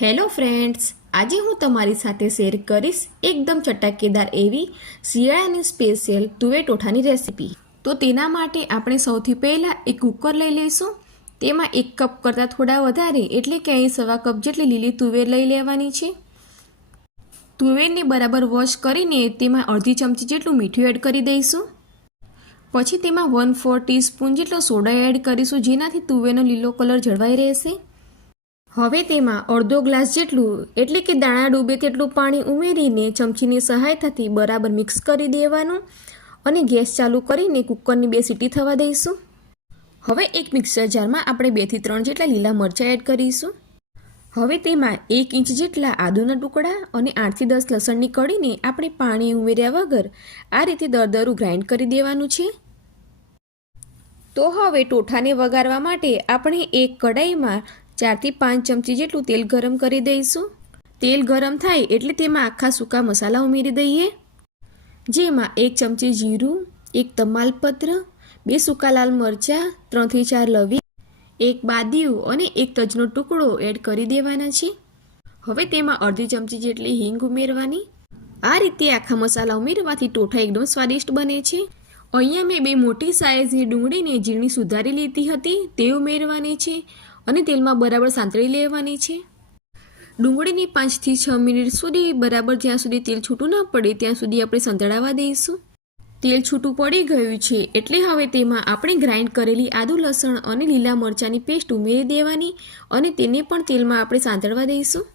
Hello friends, આજે હું તમારી સાથે શેર કરીશ એકદમ ચટાકેદાર એવી શિયાળાની સ્પેશિયલ તુવેર ટોઠાની રેસીપી તો તેના માટે આપણે સૌથી પહેલાં એક કુકર લઈ લઈશું. તેમાં એક કપ કરતાં થોડા વધારે, એટલે કે અહીં સવા કપ જેટલી લીલી તુવેર લઈ લેવાની છે. તુવેરને બરાબર વોશ કરીને તેમાં અડધી ચમચી જેટલું મીઠું એડ કરી દઈશું. પછી તેમાં વન ફોર ટીસ્પૂન જેટલો સોડા એડ કરીશું, જેનાથી તુવેરનો લીલો કલર જળવાઈ રહેશે. હવે તેમાં અડધો ગ્લાસ જેટલું, એટલે કે દાણા ડૂબે તેટલું પાણી ઉમેરીને ચમચીની સહાય થતી બરાબર મિક્સ કરી દેવાનું અને ગેસ ચાલુ કરીને કુકરની બે સીટી થવા દઈશું. હવે એક મિક્સર જારમાં આપણે બેથી ત્રણ જેટલા લીલા મરચાં એડ કરીશું. હવે તેમાં એક ઇંચ જેટલા આદુના ટુકડા અને આઠથી દસ લસણની કળીને આપણે પાણી ઉમેર્યા વગર આ રીતે દરદરું ગ્રાઇન્ડ કરી દેવાનું છે. તો હવે ટોઠાને વગાડવા માટે આપણે એક કડાઈમાં ચારથી પાંચ ચમચી જેટલું તેલ ગરમ કરી દઈશું. તેલ ગરમ થાય એટલે તેમાં આખા સૂકા મસાલા ઉમેરી દઈએ. જેમાં એક ચમચી જીરું, એક તમાલપત્ર, બે સૂકા લાલ મરચાં, ત્રણથી ચાર લવિંગ, એક બાદિયું અને એક તજનો ટુકડો એડ કરી દેવાના છે. હવે તેમાં અડધી ચમચી જેટલી હિંગ ઉમેરવાની. આ રીતે આખા મસાલા ઉમેરવાથી ટોઠા એકદમ સ્વાદિષ્ટ બને છે. અહીંયા મેં બે મોટી સાઇઝની ડુંગળીને ઝીણી સુધારી લીધી હતી, તે ઉમેરવાની છે. અને તેલમાં બરાબર સાંતળી લેવાની છે. ડુંગળીની પાંચથી છ મિનિટ સુધી બરાબર જ્યાં સુધી તેલ છૂટું ન પડે ત્યાં સુધી આપણે સંતળાવા દઈશું. તેલ છૂટું પડી ગયું છે એટલે હવે તેમાં આપણે ગ્રાઇન્ડ કરેલી આદુ, લસણ અને લીલા મરચાંની પેસ્ટ ઉમેરી દેવાની અને તેને પણ તેલમાં આપણે સાંતળવા દઈશું.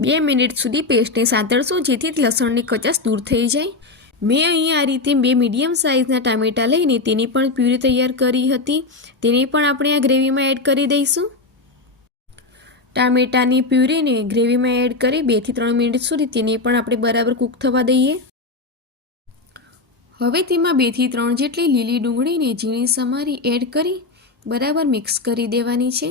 બે મિનિટ સુધી પેસ્ટને સાંતળશું જેથી લસણની કચાશ દૂર થઈ જાય. મેં અહીં આ રીતે બે મીડિયમ સાઇઝના ટામેટાં લઈને તેની પણ પ્યુરી તૈયાર કરી હતી. તેને પણ આપણે આ ગ્રેવીમાં એડ કરી દઈશું. ટામેટાની પ્યુરીને ગ્રેવીમાં એડ કરી બેથી ત્રણ મિનિટ સુધી તેને પણ આપણે બરાબર કૂક થવા દઈએ. હવે તેમાં બેથી ત્રણ જેટલી લીલી ડુંગળીને ઝીણી સમારી એડ કરી બરાબર મિક્સ કરી દેવાની છે.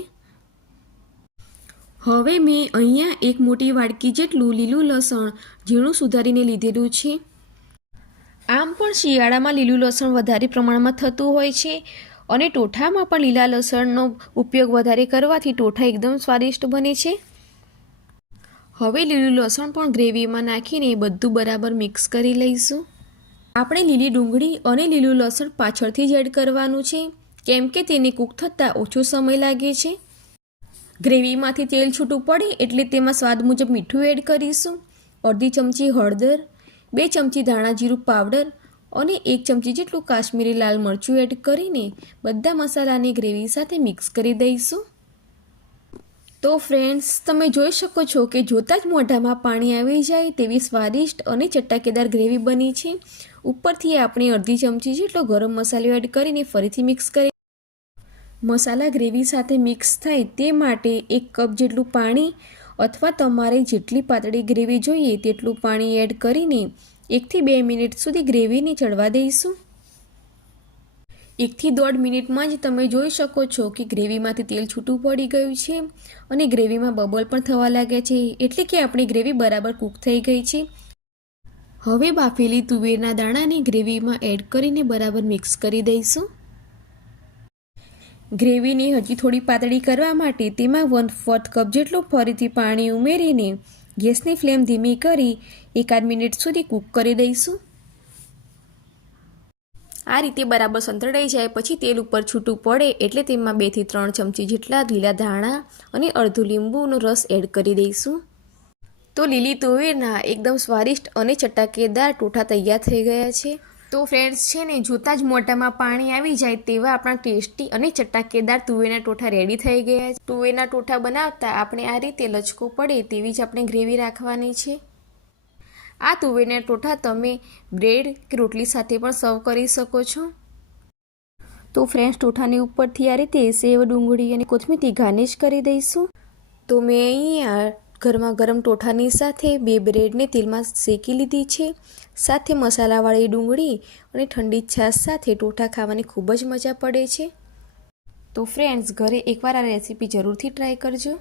હવે મેં અહીંયા એક મોટી વાડકી જેટલું લીલું લસણ ઝીણું સુધારીને લીધેલું છે. પણ શિયાળામાં લીલું લસણ વધારે પ્રમાણમાં થતું હોય છે અને ટોઠામાં પણ લીલા લસણનો ઉપયોગ વધારે કરવાથી ટોઠા એકદમ સ્વાદિષ્ટ બને છે. હવે લીલું લસણ પણ ગ્રેવીમાં નાખીને બધું બરાબર મિક્સ કરી લઈશું. આપણે લીલી ડુંગળી અને લીલું લસણ પાછળથી જ એડ કરવાનું છે, કેમ કે તેને કૂક થતાં ઓછો સમય લાગે છે. ગ્રેવીમાંથી તેલ છૂટું પડે એટલે તેમાં સ્વાદ મુજબ મીઠું એડ કરીશું. અડધી ચમચી હળદર, બે ચમચી ધાણા જીરું પાવડર અને એક ચમચી જેટલું કાશ્મીરી લાલ મરચું એડ કરીને બધા મસાલાને ગ્રેવી સાથે મિક્સ કરી દઈશું. તો ફ્રેન્ડ્સ તમે જોઈ શકો છો કે જોતાં જ મોઢામાં પાણી આવી જાય તેવી સ્વાદિષ્ટ અને ચટાકેદાર ગ્રેવી બની છે. ઉપરથી આપણે અડધી ચમચી જેટલો ગરમ મસાલો એડ કરીને ફરીથી મિક્સ કરી મસાલા ગ્રેવી સાથે મિક્સ થાય તે માટે એક કપ જેટલું પાણી અથવા તમારે જેટલી પાતળી ગ્રેવી જોઈએ તેટલું પાણી એડ કરીને એકથી બે મિનિટ સુધી ગ્રેવીને ચડવા દઈશું. એકથી દોઢ મિનિટમાં જ તમે જોઈ શકો છો કે ગ્રેવીમાંથી તેલ છૂટું પડી ગયું છે અને ગ્રેવીમાં બબલ પણ થવા લાગ્યા છે, એટલે કે આપણી ગ્રેવી બરાબર કૂક થઈ ગઈ છે. હવે બાફેલી તુવેરના દાણાને ગ્રેવીમાં એડ કરીને બરાબર મિક્સ કરી દઈશું. ગ્રેવીને હજી થોડી પાતળી કરવા માટે તેમાં વન ફોર્થ કપ જેટલું ફરીથી પાણી ઉમેરીને ગેસની ફ્લેમ ધીમી કરી એકાદ મિનિટ સુધી કૂક કરી દઈશું. આ રીતે બરાબર સંતળાઈ જાય પછી તેલ ઉપર છૂટું પડે એટલે તેમાં બેથી ત્રણ ચમચી જેટલા લીલા ધાણા અને અડધું લીંબુનો રસ એડ કરી દઈશું. તો લીલી તુવેરના એકદમ સ્વાદિષ્ટ અને ચટાકેદાર ટોઠા તૈયાર થઈ ગયા છે. તો ફ્રેન્ડ્સ છે ને, જોતાં જ મોઢામાં પાણી આવી જાય તેવા આપણા ટેસ્ટી અને ચટાકેદાર તુવેરના ટોઠા રેડી થઈ ગયા છે. તુવેરના ટોઠા બનાવતા આપણે આ રીતે લચકો પડે તેવી જ આપણે ગ્રેવી રાખવાની છે. આ તુવેરના ટોઠા તમે બ્રેડ કે રોટલી સાથે પણ સર્વ કરી શકો છો. તો ફ્રેન્ડ્સ ટોઠાની ઉપરથી આ રીતે સેવ ડુંગળી અને કોથમીરથી ગાર્નિશ કરી દઈશું. તો મેં અહીંયા ગરમા ગરમ ટોઠાની સાથે બે બ્રેડને તેલમાં શેકી લીધી છે. સાથે મસાલાવાળી ડુંગળી અને ઠંડી છાશ સાથે ટોઠા ખાવાની ખૂબ જ મજા પડે છે. તો ફ્રેન્ડ્સ ઘરે એકવાર આ રેસીપી જરૂરથી ટ્રાય કરજો.